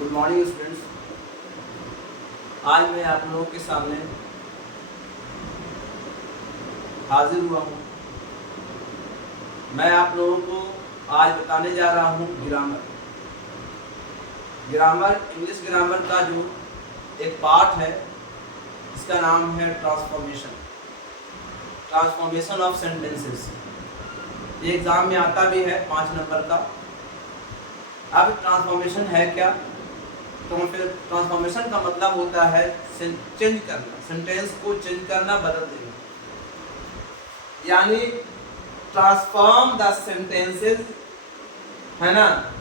Good morning students. आज मैं आप लोगों के सामने हाजिर हुआ हूँ। मैं आप लोगों को आज बताने जा रहा हूँ ग्रामर इंग्लिश ग्रामर का जो एक पार्ट है, इसका नाम है ट्रांसफॉर्मेशन ऑफ सेंटेंसेस। ये एग्जाम में आता भी है 5 नंबर का। अब ट्रांसफॉर्मेशन है क्या? तो फिर ट्रांसफॉर्मेशन का मतलब होता है चेंज करना, सेंटेंस को चेंज करना, बदल देना, यानी ट्रांसफॉर्म द सेंटेंसेस, है ना,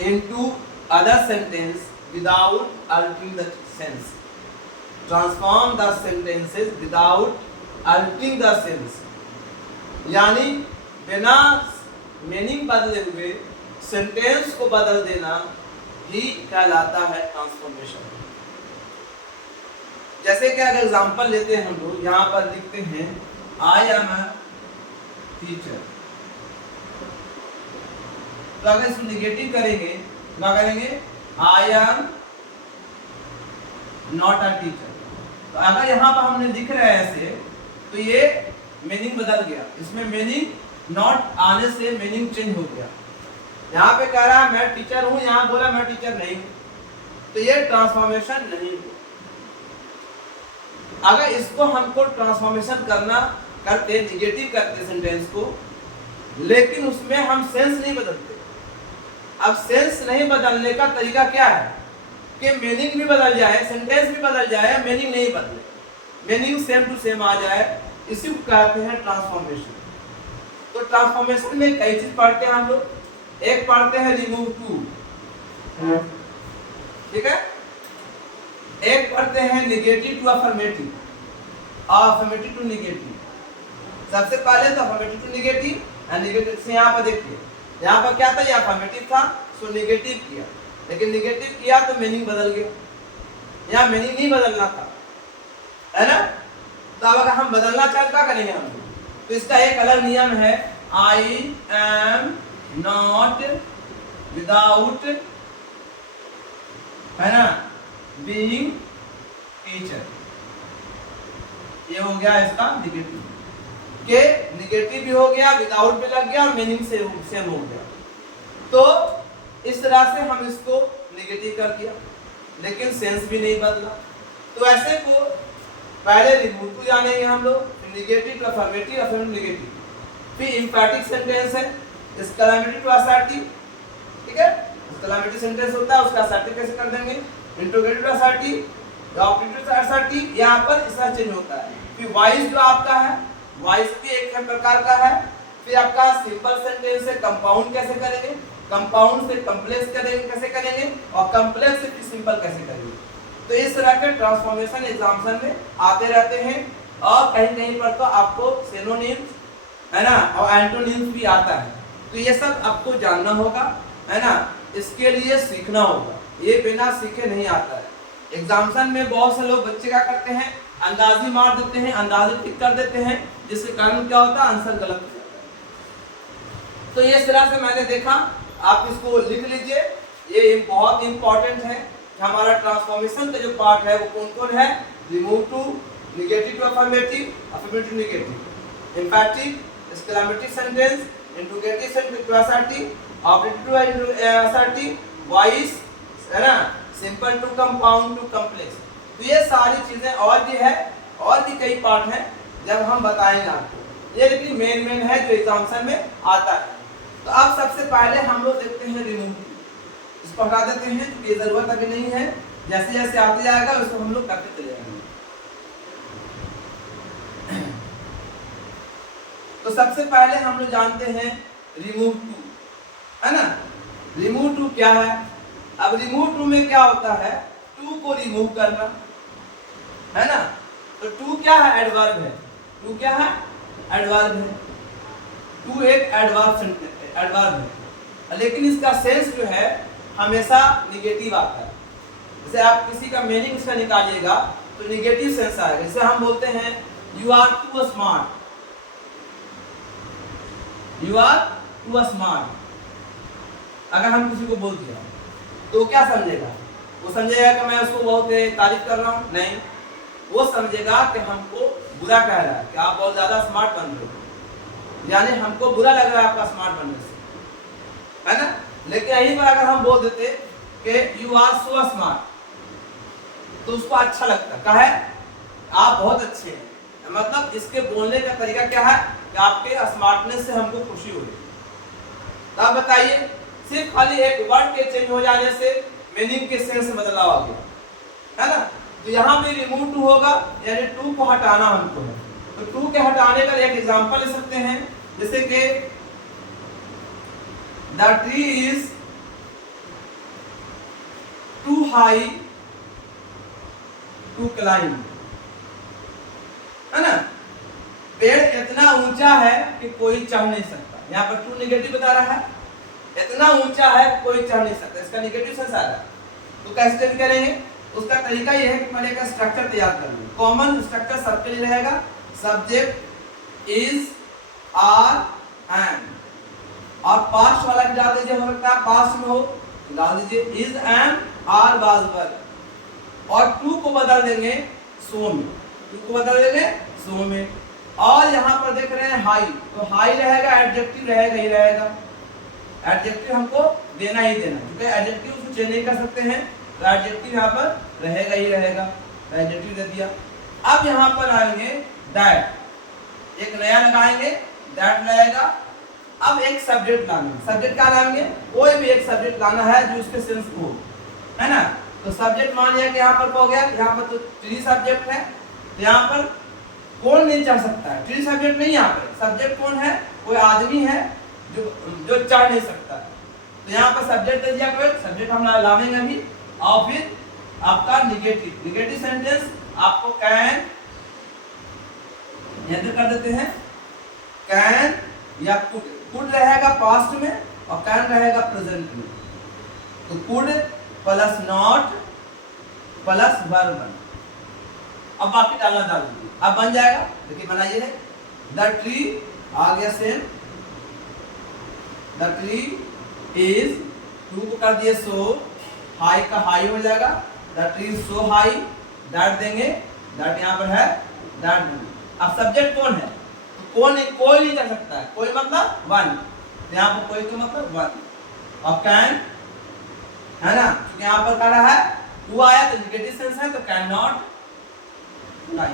into other sentence without altering the sense. Transform the sentences without altering the sense, यानी बिना मीनिंग बदले हुए सेंटेंस को बदल देना ही कहलाता है ट्रांसफॉर्मेशन। जैसे कि अगर एग्जांपल लेते हैं हम लोग, यहाँ पर लिखते हैं आई एम अ टीचर। तो अगर इसको निगेटिव करेंगे, क्या करेंगे? I am not a teacher. तो अगर यहाँ पर हमने लिख रहे हैं ऐसे, तो ये मीनिंग बदल गया। इसमें मीनिंग नॉट आने से मीनिंग चेंज हो गया। यहाँ पे कह रहा है मैं टीचर हूँ, यहाँ बोला मैं टीचर नहीं हूँ, तो ये ट्रांसफॉर्मेशन नहीं हुआ। अगर इसको हमको ट्रांसफॉर्मेशन करते निगेटिव करते सेंटेंस को, लेकिन उसमें हम सेंस नहीं बदलते। अब सेंस नहीं बदलने का तरीका क्या है कि मीनिंग भी बदल जाए, सेंटेंस भी बदल जाए, मीनिंग नहीं बदले, मीनिंग सेम टू सेम आ जाए, इसी को कहते हैं ट्रांसफॉर्मेशन। तो ट्रांसफॉर्मेशन में कई चीज पढ़ते हैं हम लोग। एक पढ़ते हैं रिमूव टू, ठीक है। एक पढ़ते हैं negative to affirmative, affirmative to negative. सबसे पहले तो अफर्मेटिव टू निगेटिव, निगेटिव से यहाँ पर देखिए, यहाँ पर क्या था? ये अफर्मेटिव था, सो निगेटिव किया, लेकिन निगेटिव किया तो मीनिंग बदल गया। यहाँ मीनिंग नहीं बदलना था, है ना। तो अब अगर हम बदलना चाहते क्या करेंगे हम? तो इसका एक अलग नियम है, आई एम नॉट विदाउट, है ना, बीइंग टीचर। ये हो गया इसका निगेटिव, के निगेटिव भी हो गया, विदाउट भी लग गया और मीनिंग सेम हो गया। तो इस तरह से हम इसको निगेटिव कर दिया, लेकिन सेंस भी नहीं बदला। तो ऐसे को पहले रिमूव टू जानेंगे हम लोग, negative to affirmative, affirmative negative. फिर इंफैटिक सेंटेंस है, एक्सक्लेमेटरी टू असर्टिव, ठीक है। एक्सक्लेमेटरी सेंटेंस होता है, उसका असर्टिव कैसे कर देंगे? Interrogative to assertive, objective to assertive. यहाँ पर इसका चेंज होता है। फिर वॉइस जो आपका है, वॉइस भी एक प्रकार का है। फिर आपका सिंपल सेंटेंस है, कंपाउंड कैसे करेंगे, कंपाउंड से कॉम्प्लेक्स करेंगे कैसे करेंगे, और कॉम्प्लेक्स से सिंपल कैसे करेंगे। तो इस तरह के ट्रांसफॉर्मेशन एग्जामिनेशन में आते रहते हैं, और कहीं कहीं पर तो आपको सिनोनिम्स, है ना, और एंटोनिम्स भी आता है। तो ये सब आपको जानना होगा, है ना, इसके लिए सीखना होगा। ये बिना सीखे नहीं आता है। एग्जामिनेशन में बहुत से लोग बच्चे क्या करते हैं, अंदाजी मार देते हैं, अंदाजे टिक कर देते हैं, जिसके कारण क्या होता है? आंसर गलत हो जाता है। तो इस तरह से मैंने देखा, आप इसको लिख लीजिए। ये बहुत इंपॉर्टेंट है। हमारा ट्रांसफॉर्मेशन का जो पार्ट है वो कौन कौन है? Remove too, negative to affirmative, affirmative to negative, emphatic, exclamatory sentence, interrogative sentence to assertive, objective to assertive, voice, है ना, simple to compound to complex. तो ये सारी चीजें और भी है, और भी कई पार्ट हैं, जब हम बताएंगे आपको। ये लेकिन मेन है जो एग्जामिनेशन में आता है। तो अब सबसे पहले हम लोग देखते हैं रिमूव। इसको हटा देते हैं क्योंकि जरूरत अभी नहीं है। जैसे जैसे आते जाएगा उसको हम लोग करते चले जाएंगे। तो सबसे पहले हम लोग जानते हैं रिमूव टू, है ना। रिमूव टू क्या है? अब रिमूव टू में क्या होता है? टू को रिमूव करना, है ना। तो टू क्या है? एडवर्ब है। टू क्या है? एडवर्ब है। टू एक एडवर्ब है, लेकिन इसका सेंस जो है हमेशा निगेटिव आता है। जैसे आप किसी का मीनिंग उसका निकालिएगा तो निगेटिव सेंस आएगा। जैसे हम बोलते हैं you are too smart, you are too smart. अगर हम किसी को बोल दिया तो क्या समझेगा? वो समझेगा कि मैं उसको बहुत तारीफ कर रहा हूँ? नहीं, वो समझेगा कि हमको बुरा कह रहा है कि आप बहुत ज्यादा स्मार्ट बन रहे हो, यानी हमको बुरा लग रहा है आपका स्मार्ट बनने से, है ना। लेकिन यहीं पर अगर हम बोल देते कि यू आर सो स्मार्ट, तो उसको अच्छा लगता, कहा है आप बहुत अच्छे हैं, मतलब इसके बोलने का तरीका क्या है कि आपके स्मार्टनेस से हमको खुशी हुई। तो आप बताइए, सिर्फ खाली एक वर्ड के चेंज हो जाने से मीनिंग के सेंस बदलाव आ गया, है ना। तो यहाँ पे रिमूव टू होगा, यानी टू को हटाना हमको है। तो टू के हटाने का एक एग्जांपल ले सकते हैं, जैसे कि the tree is too high to climb, है ना। पेड़ इतना ऊंचा है कि कोई चढ़ नहीं सकता। यहाँ पर टू नेगेटिव बता रहा है, इतना ऊंचा है कोई चढ़ नहीं सकता, इसका नेगेटिव सेंस आ रहा है। तो कैसे चेंज करेंगे? उसका तरीका यह है कि पहले का स्ट्रक्चर तैयार कर लो। कॉमन स्ट्रक्चर सबके लिए रहेगा, सब्जेक्ट इज आर एम, और पास्ट वाला भी डाल दीजिए, हो सकता है पास्ट में हो, डाल दीजिए is am are was were, और टू को बदल देंगे सो में, टू को बदल देंगे सो में। और यहाँ पर देख रहे हैं हाई, तो हाई रहेगा, एडजेक्टिव रहेगा ही रहेगा, एडजेक्टिव हमको देना ही देना, क्योंकि एडजेक्टिव उसको चेंज नहीं कर सकते हैं, तो एडजेक्टिव यहाँ पर रहेगा ही रहेगा, एडजेक्टिव दे दिया। अब यहाँ पर आएंगे दैट, एक नया लगाएंगे, दैट रहेगा। अब एक सब्जेक्ट लाना, सब्जेक्ट क्या लाएंगे? कोई भी एक सब्जेक्ट लाना है जो उसके सेंस हो, है ना। तो सब्जेक्ट मान लिया कि यहाँ पर हो गया, यहाँ पर तो ट्री सब्जेक्ट है, तो यहाँ पर कौन नहीं चढ़ सकता है? ट्री सब्जेक्ट नहीं, यहाँ पर सब्जेक्ट कौन है? कोई आदमी है जो चढ़ नहीं सकता है। तो यहाँ पर सब्जेक्ट दे दिया, कोई सब्जेक्ट हम लावेंगे अभी। और फिर आपका निगेटिव, निगेटिव सेंटेंस आपको कैन एंटर कर देते हैं, कैन या कुड, कुड रहेगा पास्ट में और कैन रहेगा प्रेजेंट में। तो could plus not plus verb, अब बाकी डालना डाल दीजिए, अब बन जाएगा। देखिए बनाइए, है द ट्री आ गया same, the tree is, too को कर दिए सो, हाई का हाई हो जाएगा, the tree is so high, that देंगे, दैट यहाँ पर है, दैट देंगे। अब सब्जेक्ट कौन है? तो कौन, कोई नहीं कर सकता है, कोई मतलब वन, तो यहाँ पर कोई का मतलब वन। और कैन, है ना, क्योंकि यहाँ पर कह रहा है टू आया तो निगेटिव सेंस है, तो कैन नॉट फ्लाई,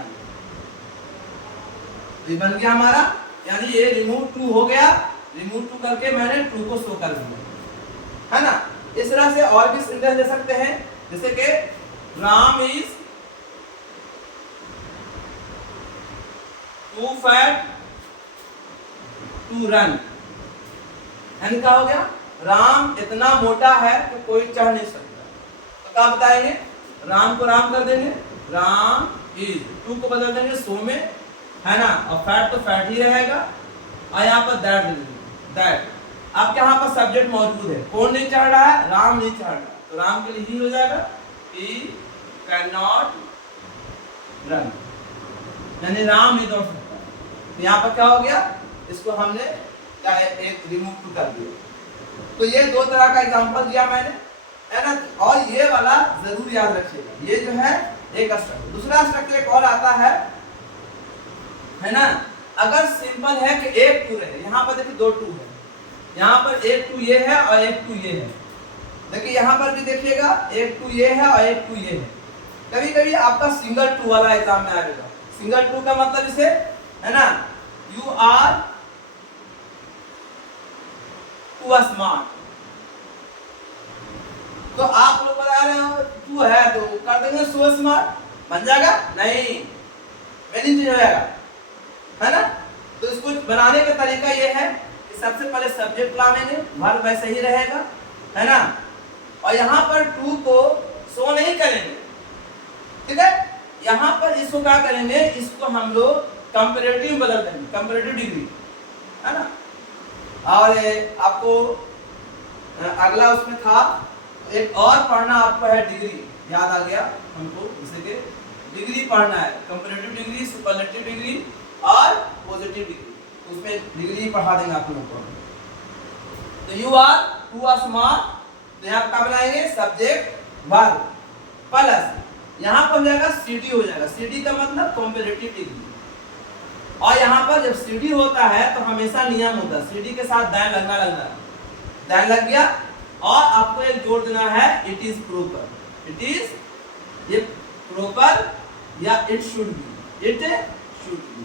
ये बन गया हमारा, यानी ये रिमूव टू हो गया, रिमूव टू करके मैंने टू को शो कर दिया, है ना। इस तरह से और भी सेंटेंस ले सकते हैं, जैसे कि Ram is too fat to run, यानी क्या हो गया? राम इतना मोटा है कि कोई चढ़ नहीं सकता। तो क्या बताएंगे? राम को राम कर देंगे, राम इज, टू को बदल देंगे सो में, है ना, और फैट तो फैट ही रहेगा, और यहाँ पर दैट दे देंगे, दैट। आपके यहाँ पर सब्जेक्ट मौजूद है, कौन नहीं चढ़ रहा है? राम नहीं चढ़ रहा, तो राम के लिए ही हो जाएगा, ही कैन नॉट रन, यानी राम नहीं दौड़ सकता। तो यहाँ पर क्या हो गया? इसको हमने क्या है, एक रिमूव टू कर दिया। तो ये दो तरह का एग्जांपल दिया मैंने, है ना। और ये वाला जरूर याद रखिएगा, ये जो है एक स्ट्रक्चर। दूसरा स्ट्रक्चर एक और आता है ना, अगर सिंपल है कि एक टू रहे, यहाँ पर देखिए दो टू है, यहाँ पर एक टू ये है और एक टू ये है, देखिए यहाँ पर भी देखिएगा एक टू ये है और एक टू ये है। कभी कभी आपका सिंगल टू वाला एग्जाम में आएगा, सिंगल टू का मतलब इसे, है ना, यू आर टू स्मार्ट, तो आप लोग बता रहे हो टू है तो कर देंगे सो स्मार्ट, बन जाएगा? नहीं, मीनिंग चेंज हो जाएगा, है ना। तो इसको बनाने का तरीका ये है कि सबसे पहले सब्जेक्ट लाएंगे, वर्ब वैसे ही रहेगा, है ना, और यहाँ पर टू को शो नहीं करेंगे, ठीक है। यहाँ पर इसको क्या करेंगे, इसको हम लोग कंपैरेटिव बदल देंगे, कंपैरेटिव डिग्री, है ना। और आपको अगला उसमें था एक और पढ़ना आपको है, डिग्री याद आ गया हमको, जैसे कि डिग्री पढ़ना है, कंपैरेटिव डिग्री, सुपरलेटिव डिग्री और पॉजिटिव डिग्री, उसमें डिग्री पढ़ा देंगे आप लोगों को। तो यू आर टू स्मार्ट, तो यहाँ क्या बनाएंगे, सब्जेक्ट वर्ब प्लस यहाँ पर हो जाएगा CD हो जाएगा। CD का मतलब कंपैरेटिव डिग्री। और यहाँ पर जब CD होता है तो हमेशा नियम होता है, CD के साथ दैन लगना दैन लग गया। और आपको एक जोड़ देना है, it is proper. It is ये प्रॉपर या it should be, it should be,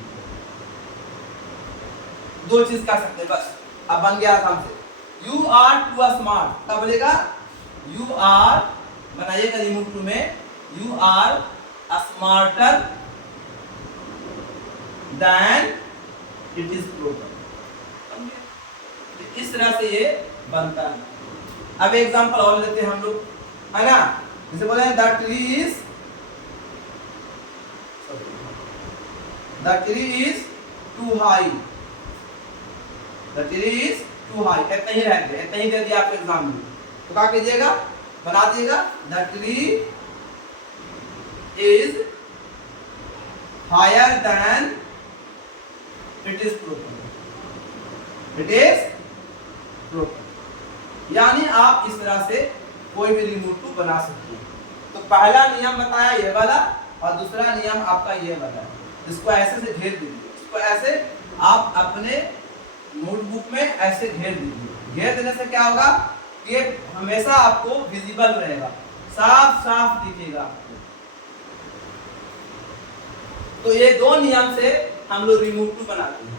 दो चीज कर सकते हैं बस। अब बन गया आराम से। यू आर टू स्मार्ट, क्या बोलेगा, यू आर बनाइएगा रिमूव टू में, you are smarter than it is proper. इस तरह से ये बनता है। अब एग्जांपल और लेते हैं हम लोग, है ना। जैसे बोले the tree is too high, the tree is too high, इतना ही रह गया, इतना ही दे दिया आपको एग्जाम में। तो क्या कीजिएगा, बना दिएगा the tree is higher than it is proper, it is proper. यानी आप इस तरह से कोई भी रिमूव टू बना सकते हैं। तो पहला नियम बताया ये वाला, और दूसरा नियम आपका ये वाला। इसको ऐसे से घेर दीजिए, इसको ऐसे आप अपने नोटबुक में ऐसे घेर दीजिए। घेर देने से क्या होगा कि हमेशा आपको विजिबल रहेगा, साफ साफ दिखेगा आपको। तो ये दो नियम से हम लोग रिमूव टू बनाते हैं,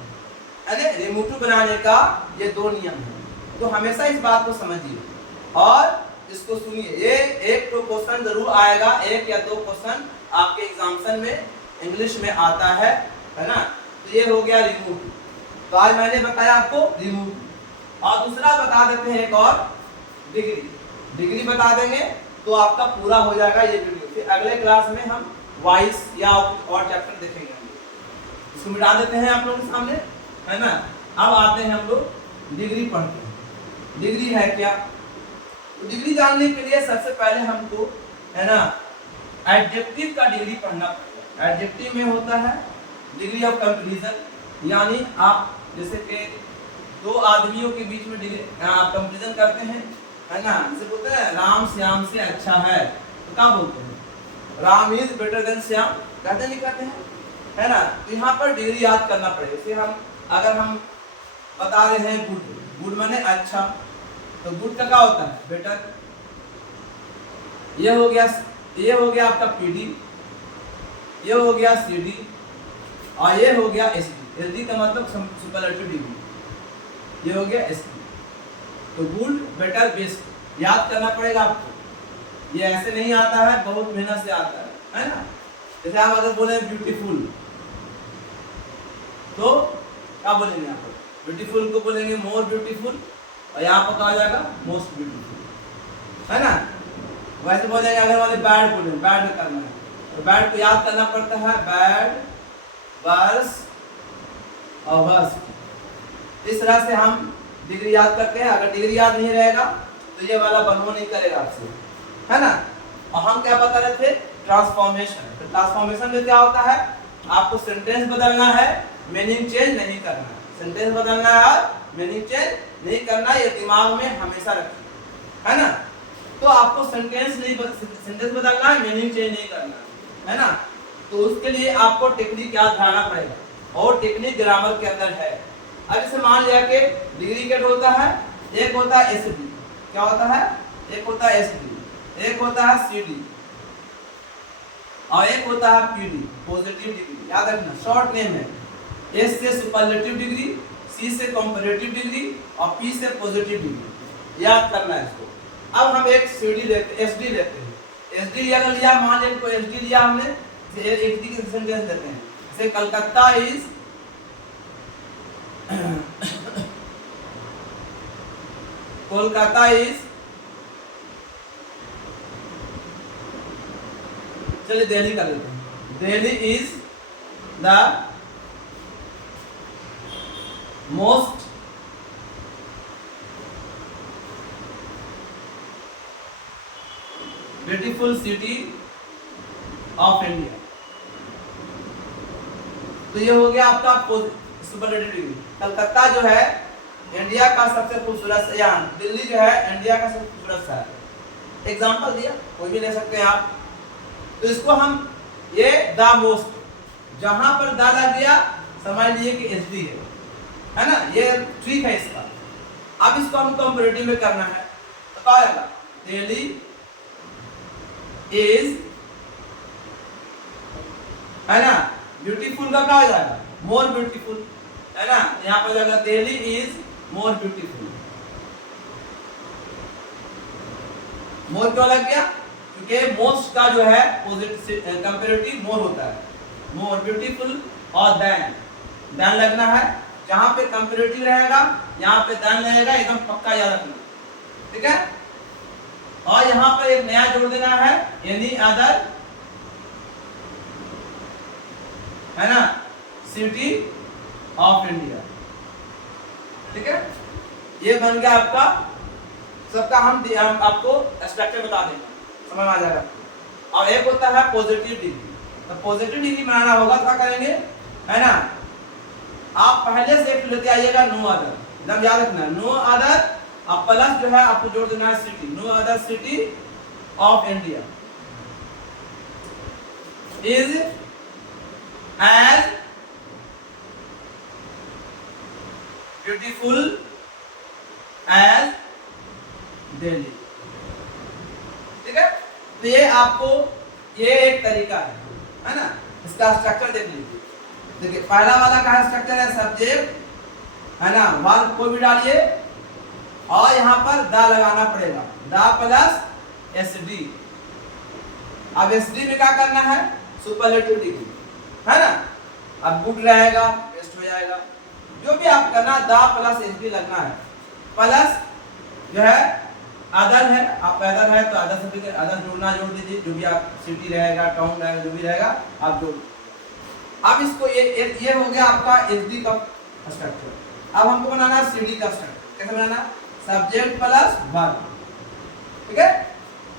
अरे रिमूव टू बनाने का ये दो नियम है। तो हमेशा इस बात को समझिए और इसको सुनिए। ये एक तो क्वेश्चन जरूर आएगा, एक या दो क्वेश्चन आपके एग्जामिनेशन में इंग्लिश में आता है ना। तो ये हो गया रिमूव टू। तो आज मैंने बताया आपको रिमूव टू, और दूसरा बता देते हैं एक और, डिग्री बता देंगे तो आपका पूरा हो जाएगा ये वीडियो। फिर अगले क्लास में हम वॉइस या और चैप्टर देखेंगे। इसको मिटा देते हैं आप लोगों के सामने, है ना। अब आते हैं हम लोग डिग्री पढ़ते हैं। डिग्री है क्या, तो डिग्री जानने के लिए सबसे पहले हमको, है ना, एडजेक्टिव का डिग्री पढ़ना पड़ेगा। एडजेक्टिव में होता है डिग्री ऑफ कंपैरिजन, यानी आप जैसे कि दो आदमियों के बीच में डिग्री आप कंपैरिजन करते हैं, है ना। जैसे बोलते हैं राम श्याम से अच्छा है, तो क्या बोलते हैं, Ram is better than Shyam, कहते नहीं कहते हैं, है ना। तो यहाँ पर डिग्री याद करना पड़ेगा। जैसे हम अगर हम बता रहे हैं गुड, गुड माने अच्छा, तो गुड का क्या होता है, बेटर। ये हो गया आपका पीडी, ये हो गया सीडी, और ये हो गया एसडी। एसडी का मतलब सुपरलेटिव डिग्री, ये हो गया एसडी। तो गुड, बेटर, बेस्ट याद करना पड़ेगा आपको। ये ऐसे नहीं आता है, बहुत मेहनत से आता है ना। जैसे आप अगर बोले ब्यूटीफुल, तो क्या बोलेंगे आप, ब्यूटीफुल को बोलेंगे मोर ब्यूटीफुल, और यहाँ पर कहा जाएगा मोस्ट ब्यूटीफुल, है ना। वैसे बोलेंगे अगर वाले बैड बोलेंगे, बैड में करना है, तो बैड को याद करना पड़ता है, बैड, वर्स और वर्स्ट। इस तरह से हम डिग्री याद करते हैं। अगर डिग्री याद नहीं रहेगा तो ये वाला बनवा नहीं करेगा आपसे, है ना। और हम क्या बता रहे थे, ट्रांसफॉर्मेशन। तो ट्रांसफॉर्मेशन में क्या होता है, आपको सेंटेंस बदलना है, मीनिंग चेंज नहीं करना है। सेंटेंस बदलना है और मीनिंग चेंज नहीं करना, ये दिमाग में हमेशा रखिए, है ना। तो आपको सेंटेंस बदलना है, मीनिंग चेंज नहीं करना है ना। तो उसके लिए आपको टेक्निक याद रखना पड़ेगा, और टेक्निक ग्रामर के अंदर है। अब जैसे मान लिया कि डिग्री क्या होता है, एक होता है एसडी, क्या होता है, एक होता है एसडी, एक होता है सीडी, और एक होता है पीडी, पॉजिटिव डिग्री। याद रखना, शॉर्ट नेम है। एस से सुपरलेटिव डिग्री, सी से कंपैरेटिव डिग्री, और पी से पॉजिटिव डिग्री। याद करना है इसको। अब हम एक सीडी लेते, एसडी लेते हैं। एसडी अगर लिया, मान लिया कोई एसडी लिया हमने, एसडी के सेंटेंस देते हैं। जैसे कलकत्ता इज कोलकाता इज, चलिए दिल्ली कर लेते हैं, Delhi is the most beautiful city of India. तो ये हो गया आपका सुपरलेटिव डिग्री। कलकत्ता जो है इंडिया का सबसे खूबसूरत शहर, दिल्ली जो है इंडिया का सबसे खूबसूरत शहर है। एग्जाम्पल दिया, कोई भी ले सकते हैं आप। तो इसको हम ये द मोस्ट, जहां पर द लग गया समझ लीजिए कि एसडी है ना, ये ट्रिक है इसका। अब इसको हम कंपैरेटिव में करना है तो क्या आएगा, दिल्ली इज, है ना, ब्यूटीफुल का क्या हो जाएगा, मोर ब्यूटीफुल, है ना, यहाँ पर जाएगा दिल्ली इज मोर ब्यूटीफुल। मोर क्यों लग गया, क्योंकि मोस्ट का जो है पॉजिटिव कंपैरेटिव मोर होता है, मोर ब्यूटीफुल और देन लगना है। जहां पे कंपैरेटिव रहेगा यहाँ पे देन लगेगा, एकदम पक्का याद रखना, ठीक है। और यहाँ पर एक नया जोड़ देना है, एनी अदर, है ना, सिटी ऑफ इंडिया, ठीक है। ये बन गया आपका सबका, हम आपको स्ट्रक्चर बता देंगे, समझ आ जाएगा। और एक होता है पॉजिटिव डिग्री, तो पॉजिटिव डिग्री बनाना होगा तो क्या करेंगे, है ना, आप पहले से लेते आइएगा नो अदर, एकदम याद रखना, नो अदर, अब प्लस जो है आपको जोड़ देना है city, no other city of India is as beautiful as Delhi, ठीक है। तो ये आपको, ये एक तरीका है ना। इसका स्ट्रक्चर देख लीजिए, देखिए पहला वाला का स्ट्रक्चर है सब्जेक्ट, है ना, वर्ब को भी डालिए और यहाँ पर द लगाना पड़ेगा, द प्लस एसडी। अब एसडी में क्या करना है, सुपरलेटिव डिग्री, है ना। अब गुड रहेगा, बेस्ट हो जाएगा, जो भी आप करना, द प्लस एसडी लगना है। प्लस जो है अदर है, आप अदर है तो अदर से अदर जोड़ना, जोड़ दीजिए, जो भी आप सिटी रहेगा, टाउन रहेगा, जो भी रहेगा आप जोड़। अब इसको ये हो गया आपका एसडी का स्ट्रक्चर। अब हमको बनाना है सीडी का स्ट्रक्चर। कैसे बनाना, सब्जेक्ट प्लस वर्ब, ठीक है,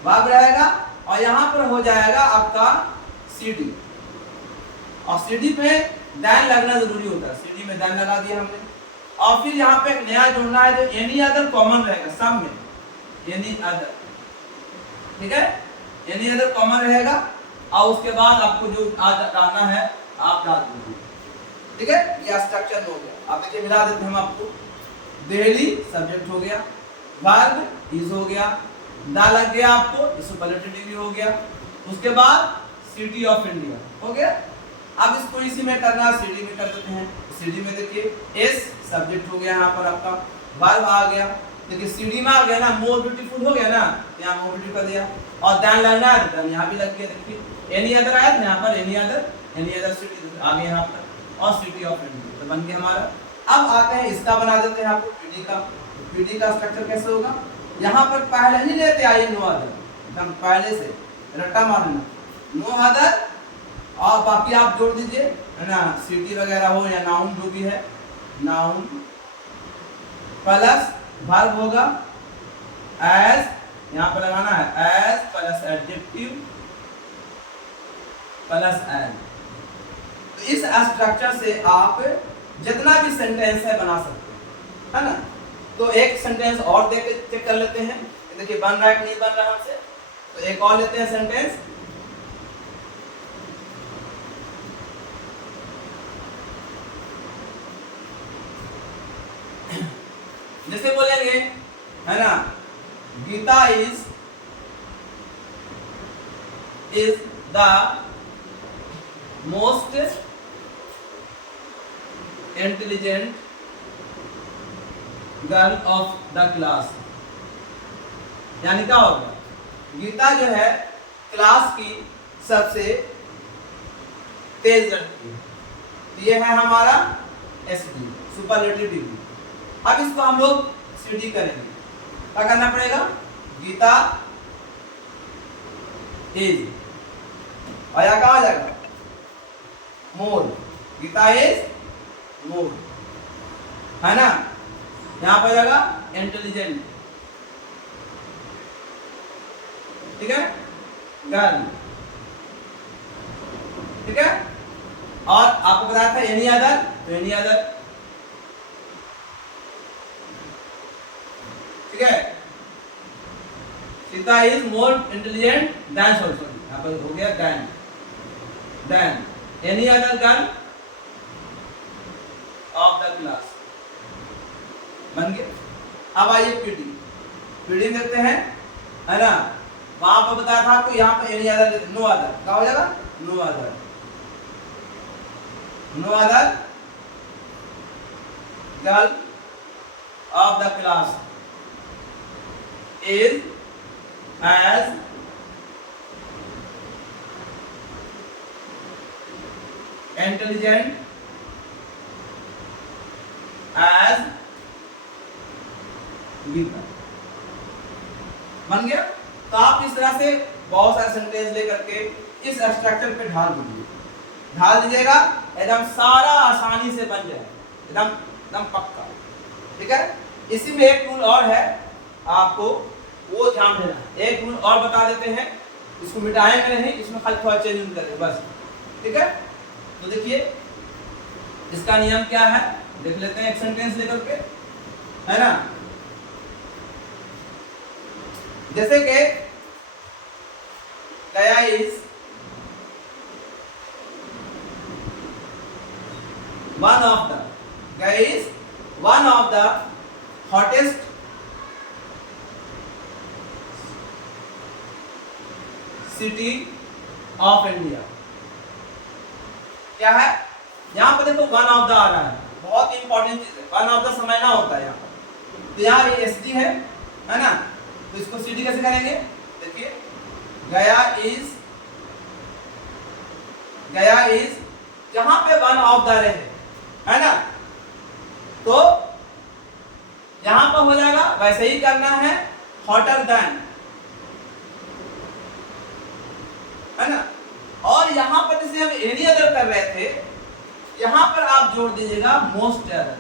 वर्ब रहेगा और यहाँ पर हो जाएगा आपका सीडी, और सीडी पे देन लगना जरूरी होता है, सीडी में देन लगा दिया हमने। और फिर यहाँ पे एक नया जोड़ना है, जो एनी अदर कॉमन रहेगा सब में, एनी अदर, ठीक है, एनी अदर कॉमन रहेगा। और उसके बाद आपको जो डालना है आप डाल दीजिए, ठीक है। ये स्ट्रक्चर हो गया। अब देखिए मिला देते हैं हम आपको, दिल्ली सब्जेक्ट हो गया, वर्ब इज हो गया, दा लग गया आपको, सुपरलेटिव डिग्री हो गया, उसके बाद सिटी ऑफ इंडिया हो गया। अब इसको इसी में करना, सिटी में कर देते हैं। सिटी में देखिए एस सब्जेक्ट हो गया, यहाँ पर आपका वर्ब आ गया, देखिए सीडी में आ गया ना, मोर ब्यूटीफुल हो गया ना, यहाँ मोर ब्यूटीफुल कर दिया, और देन लगना है तो यहाँ भी लग गया। देखिए एनी अदर आया तो यहाँ पर एनी अदर सिटी आ गया यहाँ पर, और सिटी ऑफ इंडिया तो बन गया हमारा। अब आते हैं इसका बना देते हैं आपको पीडी का। पीडी का स्ट्रक्चर कैसे होगा, यहाँ पर पहले ही लेते आइए नो अदर, एकदम पहले से रट्टा मारना, नो अदर, और बाकी आप जोड़ दीजिए, है ना, सिटी वगैरह हो या नाउन जो भी है, नाउन प्लस वर्ब होगा एज, यहाँ पर लगाना है as plus adjective plus as. तो इस स्ट्रक्चर से आप जितना भी सेंटेंस है बना सकते हैं, है ना। तो एक सेंटेंस और देख के चेक कर लेते हैं, देखिए बन रहा है कि नहीं बन रहा हमसे। तो एक और लेते हैं सेंटेंस, जैसे बोलेंगे, है ना, Geeta is the most intelligent girl of the class. यानी क्या होगा, गीता जो है क्लास की सबसे तेज लड़की है। ये है हमारा एसडी, सुपरलेटिव डिग्री। अब इसको हम लोग सीडी करेंगे, क्या करना पड़ेगा, गीता इज, और यहाँ कहा जाएगा मोर, गीता इज मोर, है ना, यहाँ पर जाएगा इंटेलिजेंट, ठीक है, गर्ल, ठीक है। और आपको बताया था एनी अदर, तो एनी अदर, ठीक है, Sita is more intelligent than, sorry यहाँ पर हो गया then any other girl of the class, बन गया। अब आइए पीडी देखते हैं, है ना, वहां पर बताया था आपको, यहाँ पर एनी अदर, नो अदर, क्या हो जाएगा, no other girl of the class is as intelligent as Gita, बन गया। तो आप इस तरह से बहुत सारे सेंटेंस लेकर के इस स्ट्रक्चर पे ढाल दीजिएगा, एकदम सारा आसानी से बन जाए, एकदम पक्का, ठीक है। इसी में एक रूल और है, आपको वो ध्यान देना। एक रूल और बता देते हैं, इसको मिटाएंगे नहीं, इसमें खाली थोड़ा चेंज करें बस, ठीक है। तो देखिए इसका नियम क्या है, देख लेते हैं एक सेंटेंस लेकर के, है ना। जैसे कि गया is one of the hottest city of India। क्या है, यहाँ पर देखो वन ऑफ द आ रहा है, बहुत इंपॉर्टेंट चीज है, वन ऑफ द समझना होता है यहाँ पर। तो यहाँ ये एसडी है ना, तो इसको सिटी कैसे करेंगे, देखिए गया इज जहां पे वन ऑफ द रहे, है ना, तो यहां पर हो जाएगा, वैसे ही करना है, हॉटर देन, है ना। और यहां पर जैसे हम एनी अदर कर रहे थे, यहां पर आप जोड़ दीजिएगा मोस्ट अदर,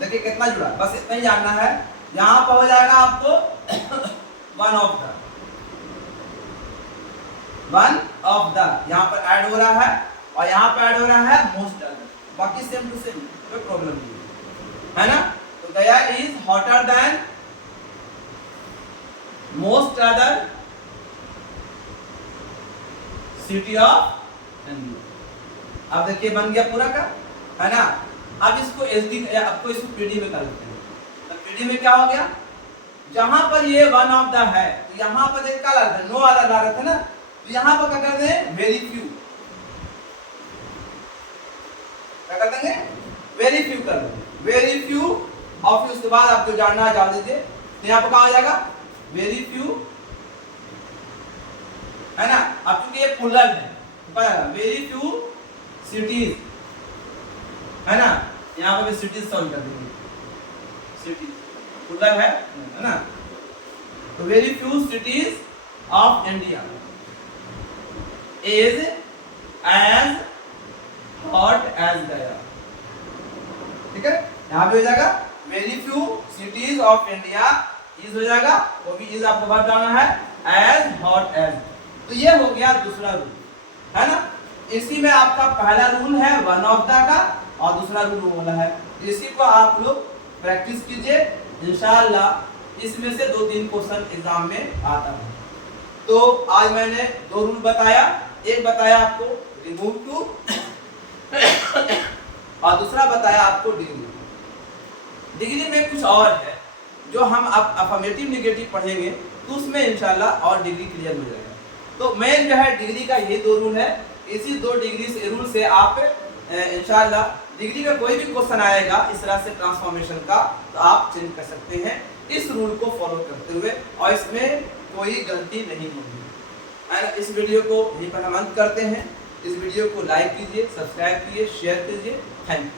देखिए कितना जुड़ा, बस इतना ही जानना है। यहां पर हो जाएगा आपको वन ऑफ द यहां पर ऐड हो रहा है, और यहां पर ऐड हो रहा है मोस्ट अदर, बाकी सेम टू सेम, कोई प्रॉब्लम नहीं है ना। तो गया is hotter then most other city of India. अब देखिए बन गया पूरा का, है ना। अब इसको एसडी, आपको इसको पीडी में कर लेते हैं। तो पीडी में क्या हो गया, जहां पर ये वन ऑफ द है, तो यहां पर देख क्या ला रहा था, नो वाला ला रहा था ना, तो यहां पर क्या कर दें, वेरी फ्यू, क्या कर देंगे, वेरी फ्यू कर देंगे, वेरी फ्यू और फिर उसके बाद आप जो जानना है जान दीजिए। तो यहां पर क्या हो जाएगा, वेरी फ्यू, है ना। अब चूंकि ये प्लूरल है, तो वेरी फ्यू सिटीज, है ना, यहाँ पे सिटीज सॉल्व कर देंगे, सिटी प्लूरल है ना। तो very few cities of India is as hot as Gaya, ठीक है। यहाँ पे हो जाएगा very few cities of India, is हो जाएगा, वो भी इज आपको बात डालना है, एज हॉट एज। तो ये हो गया दूसरा रूल, है ना। इसी में आपका पहला रूल है वन ऑफ द का, और दूसरा रूल वो वाला है। इसी को आप लोग प्रैक्टिस कीजिए, इंशाअल्लाह इसमें से 2-3 क्वेश्चन एग्जाम में आता है। तो आज मैंने 2 रूल बताया, एक बताया आपको रिमूव टू और दूसरा बताया आपको डिग्री। डिग्री में कुछ और है, जो हम अब अफर्मेटिव नेगेटिव पढ़ेंगे तो उसमें इंशाल्लाह और डिग्री क्लियर हो जाएगा। तो मेन जो है डिग्री का ये 2 रूल है, इसी 2 डिग्री से रूल से आप इंशाल्लाह डिग्री का कोई भी क्वेश्चन आएगा इस तरह से ट्रांसफॉर्मेशन का, तो आप चेंज कर सकते हैं इस रूल को फॉलो करते हुए, और इसमें कोई गलती नहीं होगी। इस वीडियो को यहीं पर हम अंत करते हैं। इस वीडियो को लाइक कीजिए, सब्सक्राइब कीजिए, शेयर कीजिए। Thank you.